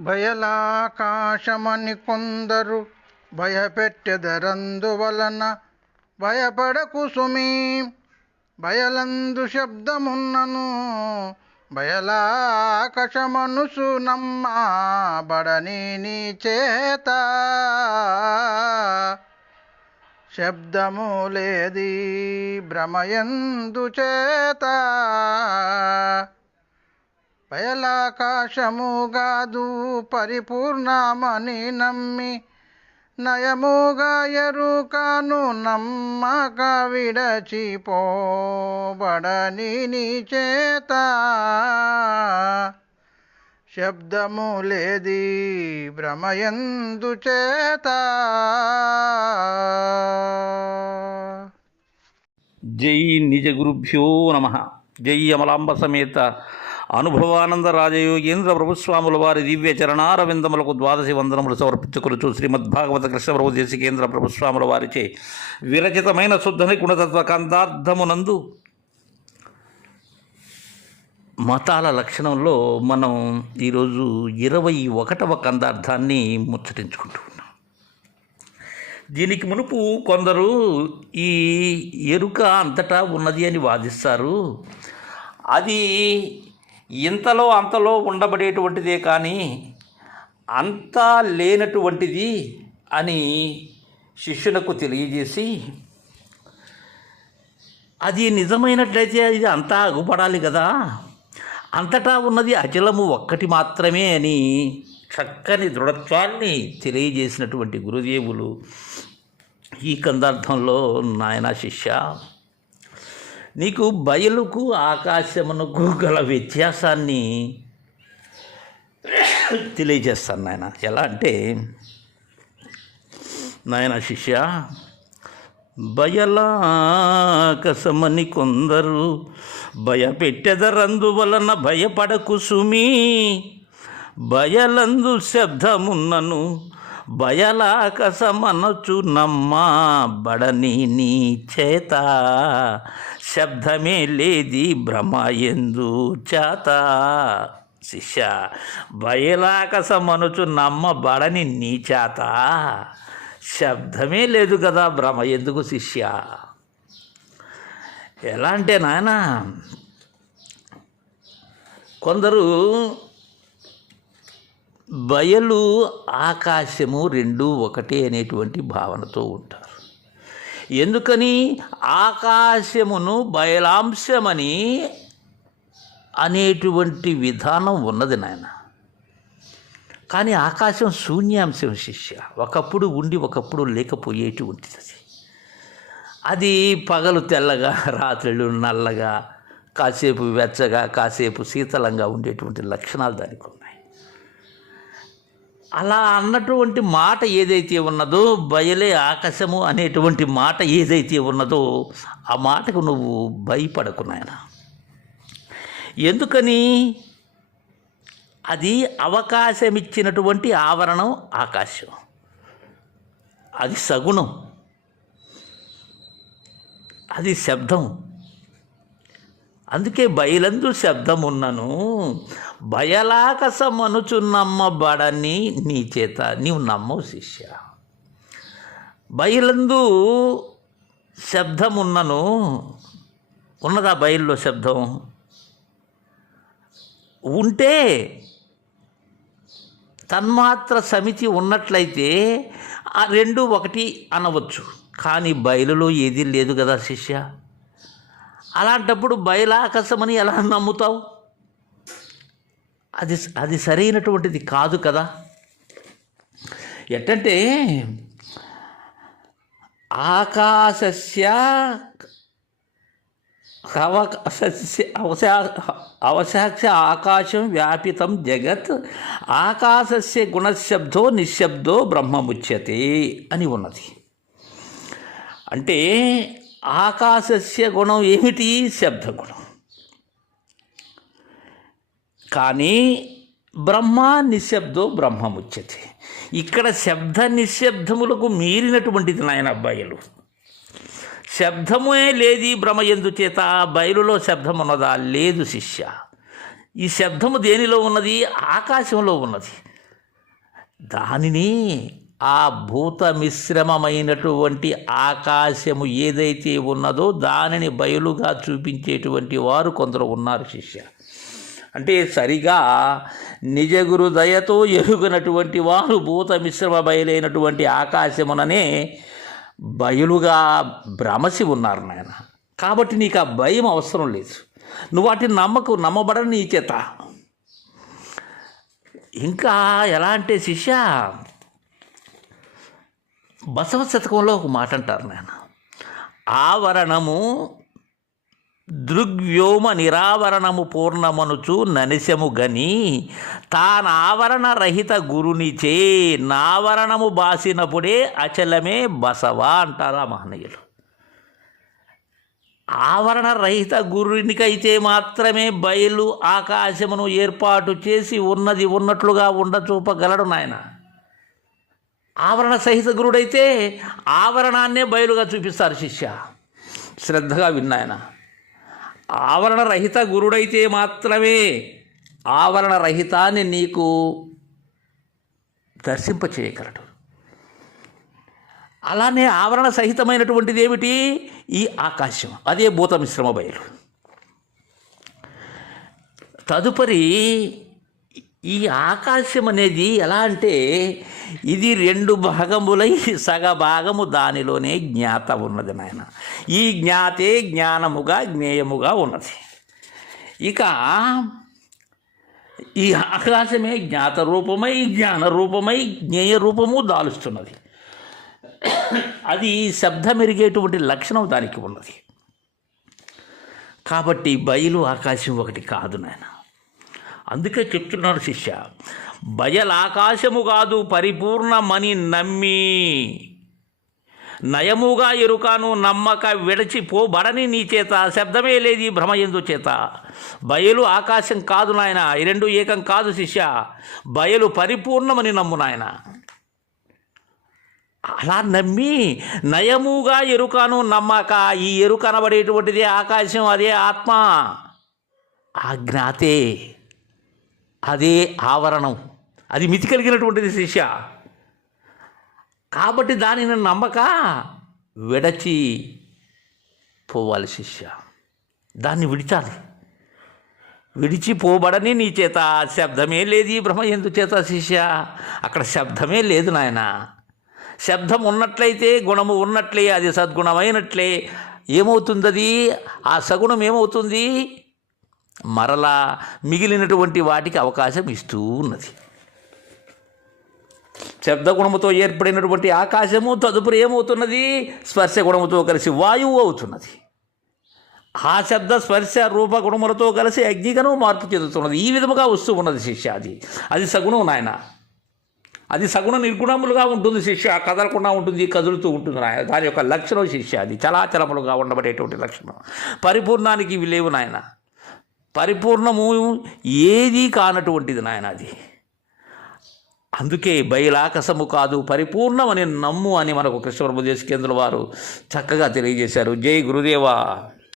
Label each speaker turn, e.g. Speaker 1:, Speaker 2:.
Speaker 1: బయలాకాశమని కొందరు భయపెట్టెదరందువలన భయపడకు సుమీ. బయలందు శబ్దమున్నను బయలాకాశమనుసు నమ్మా బడని నీ చేత. శబ్దము లేది భ్రమయందు చేత. బయలాకాశముగాదు పరిపూర్ణమని నమ్మి నయముగా ఎరుకను నమ్మక విడచిపోబడని నీ చేత. శబ్దము లేది భ్రమయందు చేత.
Speaker 2: జై నిజ గురుభ్యో నమ. జై అమలాంబ సమేత. అనుభవానంద రాజయోగేంద్ర ప్రభుస్వాముల వారి దివ్య చరణారవిందములకు ద్వాదశి వందనములు సమర్పించుకొనుచు శ్రీమద్భాగవత కృష్ణ ప్రభు దేశికేంద్ర ప్రభుస్వాముల వారిచే విరచితమైన శుద్ధని గుణతత్వ కందార్థమునందు మతాల లక్షణంలో మనం ఈరోజు ఇరవై ఒకటవ కందార్థాన్ని ముచ్చటించుకుంటూ ఉన్నాం. దీనికి మునుపు కొందరు ఈ ఎరుక అంతటా ఉన్నది అని వాదిస్తారు. అది ఇంతలో అంతలో ఉండబడేటువంటిదే కానీ అంతా లేనటువంటిది అని శిష్యులకు తెలియజేసి అది నిజమైనట్లయితే ఇది అంతా అగుపడాలి కదా. అంతటా ఉన్నది అచలము ఒక్కటి మాత్రమే అని చక్కని దృఢత్వాన్ని తెలియజేసినటువంటి గురుదేవులు ఈ కందార్థంలో నాయన శిష్య. నీకు బయలుకు ఆకాశమునకు గల వ్యత్యాసాన్ని తెలియజేస్తాను నాయన. ఎలా అంటే నాయన శిష్య బయలాకసమని కొందరు భయపెట్టెదరందువలన భయపడకు సుమి. బయలందు శబ్దమున్నను బయలాకసమనచు నమ్మా బడని నీ చేత. శబ్దమే లేది భ్రమ ఎందు చేత. శిష్య బయలాకసమనుచు నమ్మ బడని నీ చేత. శబ్దమే లేదు కదా భ్రమ ఎందుకు శిష్య? ఎలా అంటే నాయన కొందరు బయలు ఆకాశము రెండు ఒకటే అనేటువంటి భావనతో ఉంటారు. ఎందుకని? ఆకాశమును బయలాంశమని అనేటువంటి విధానం ఉన్నది నాయన. కానీ ఆకాశం శూన్యాంశం శిష్య. ఒకప్పుడు ఉండి ఒకప్పుడు లేకపోయేటువంటిది అది. అది పగలు తెల్లగా రాత్రులు నల్లగా కాసేపు వెచ్చగా కాసేపు శీతలంగా ఉండేటువంటి లక్షణాలు దానికి ఉన్నాయి. అలా అన్నటువంటి మాట ఏదైతే ఉన్నదో బయలే ఆకాశము అనేటువంటి మాట ఏదైతే ఉన్నదో ఆ మాటకు నువ్వు భయపడకు నాయన. ఎందుకని? అది అవకాశం ఇచ్చినటువంటి ఆవరణం ఆకాశం. అది సగుణం. అది శబ్దం. అందుకే బయలందు శబ్దం ఉన్నను బయలాకసమనుచు నమ్మబడని నీ చేత నీవు నమ్మవు శిష్య. బయలందు శబ్దం ఉన్నను ఉన్నదా బయల్లో శబ్దం? ఉంటే తన్మాత్ర సమితి ఉన్నట్లయితే ఆ రెండు ఒకటి అనవచ్చు. కానీ బయలులో ఏది లేదు కదా శిష్య. అలాంటప్పుడు బయలాకసమని ఎలా నమ్ముతావు? అది అది సరైనటువంటిది కాదు కదా. ఎట్టంటే ఆకాశస్య అవకాశస్య అవశా అవశాక్ష ఆకాశం వ్యాపితం జగత్ ఆకాశస్య గుణశబ్దో నిశ్శబ్దో బ్రహ్మముచ్యతే అని ఉన్నది. అంటే ఆకాశస్య గుణం ఏమిటి? శబ్దగుణం. కానీ బ్రహ్మ నిశ్శబ్దో బ్రహ్మముచ్యతే. ఇక్కడ శబ్ద నిశ్శబ్దములకు మీరినటువంటిది నాయన అబ్బాయిలు శబ్దమే లేది భ్రమ ఎందుచేత బయలులో శబ్దం ఉన్నదా లేదు శిష్య. ఈ శబ్దము దేనిలో ఉన్నది? ఆకాశంలో ఉన్నది. దానిని ఆ భూత మిశ్రమమైనటువంటి ఆకాశము ఏదైతే ఉన్నదో దానిని బయలుగా చూపించేటువంటి వారు కొందరు ఉన్నారు శిష్య. అంటే సరిగా నిజగురు దయతో ఎరుగినటువంటి వారు భూత మిశ్రమ బయలైనటువంటి ఆకాశముననే బయలుగా భ్రమసి ఉన్నారు నాయన. కాబట్టి నీకు ఆ భయం అవసరం లేదు. నువ్వు వాటిని నమ్మకు నమ్మబడని నీ చేత. ఇంకా ఎలా అంటే శిష్య బసవ శతకంలో ఒక మాట అంటారు నేను ఆవరణము దృగ్వ్యోమ నిరావరణము పూర్ణమనుచు ననిశము గని తానావరణ రహిత గురునిచే నావరణము బాసినప్పుడే అచలమే బసవ అంటారు ఆ మహనీయులు. ఆవరణ రహిత గురునికైతే మాత్రమే బయలు ఆకాశమును ఏర్పాటు చేసి ఉన్నది ఉన్నట్లుగా ఉండచూపగలడు నాయన. ఆవరణ సహిత గురుడైతే ఆవరణాన్నే బయలుగా చూపిస్తారు శిష్య. శ్రద్ధగా విన్నాయన ఆవరణ రహిత గురుడైతే మాత్రమే ఆవరణ రహితాన్ని నీకు దర్శింపచేయగలడు. అలానే ఆవరణ సహితమైనటువంటిది ఏమిటి? ఈ ఆకాశం. అదే భూత మిశ్రమ బయలు. తదుపరి ఈ ఆకాశం అనేది ఎలా అంటే ఇది రెండు భాగములై సగ భాగము దానిలోనే జ్ఞాత ఉన్నది నాయన. ఈ జ్ఞాతే జ్ఞానముగా జ్ఞేయముగా ఉన్నది. ఇక ఈ ఆకాశమే జ్ఞాత రూపమై జ్ఞాన రూపమై జ్ఞేయ రూపము దాలుస్తున్నది. అది శబ్దమెరిగేటువంటి లక్షణం దానికి ఉన్నది. కాబట్టి బయలు ఆకాశం ఒకటి కాదు నాయన. అందుకే చెప్తున్నాడు శిష్య బయలాకాశము కాదు పరిపూర్ణమని నమ్మి నయముగా ఎరుకాను నమ్మక విడచిపోబడని నీ చేత శబ్దమే లేది భ్రమ ఎందు చేత. బయలు ఆకాశం కాదు నాయన ఈ రెండు ఏకం కాదు శిష్య బయలు పరిపూర్ణమని నమ్ము నాయన. అలా నమ్మి నయముగా ఎరుకను నమ్మక ఈ ఎరుకనబడేటువంటిది ఆకాశం అదే ఆత్మ. ఆ జ్ఞాతే అదే ఆవరణం. అది మితి కలిగినటువంటిది శిష్య. కాబట్టి దానిని నమ్మక విడచి పోవాలి శిష్య. దాన్ని విడిచాలి. విడిచిపోబడని నీ చేత శబ్దమే లేదు ఈ భ్రమ ఎందుచేత శిష్య. అక్కడ శబ్దమే లేదు నాయన. శబ్దం ఉన్నట్లయితే గుణము ఉన్నట్లే అది సద్గుణమైనట్లే. ఏమవుతుంది అది ఆ సగుణం ఏమవుతుంది? మరలా మిగిలినటువంటి వాటికి అవకాశం ఇస్తూ ఉన్నది. శబ్దగుణముతో ఏర్పడినటువంటి ఆకాశము తదుపరి ఏమవుతున్నది? స్పర్శ గుణముతో కలిసి వాయువు అవుతున్నది. ఆ శబ్ద స్పర్శ రూప గుణములతో కలిసి అగ్నిగను మార్పు చెందుతున్నది. ఈ విధముగా వస్తూ ఉన్నది శిష్య అది. అది సగుణం నాయన. అది సగుణ నిర్గుణములుగా ఉంటుంది శిష్య. కదలకుండా ఉంటుంది కదులుతూ ఉంటుంది నాయన. దాని యొక్క లక్షణం శిష్య అది. చలాచలములుగా ఉండబడేటువంటి లక్షణం. పరిపూర్ణానికి ఇవి లేవు నాయన. పరిపూర్ణము ఏదీ కానటువంటిది నాయన అది. అందుకే బయలాకసము కాదు పరిపూర్ణమని నమ్ము అని మనకు కృష్ణ కేంద్ర వారు చక్కగా తెలియజేశారు. జై గురుదేవా.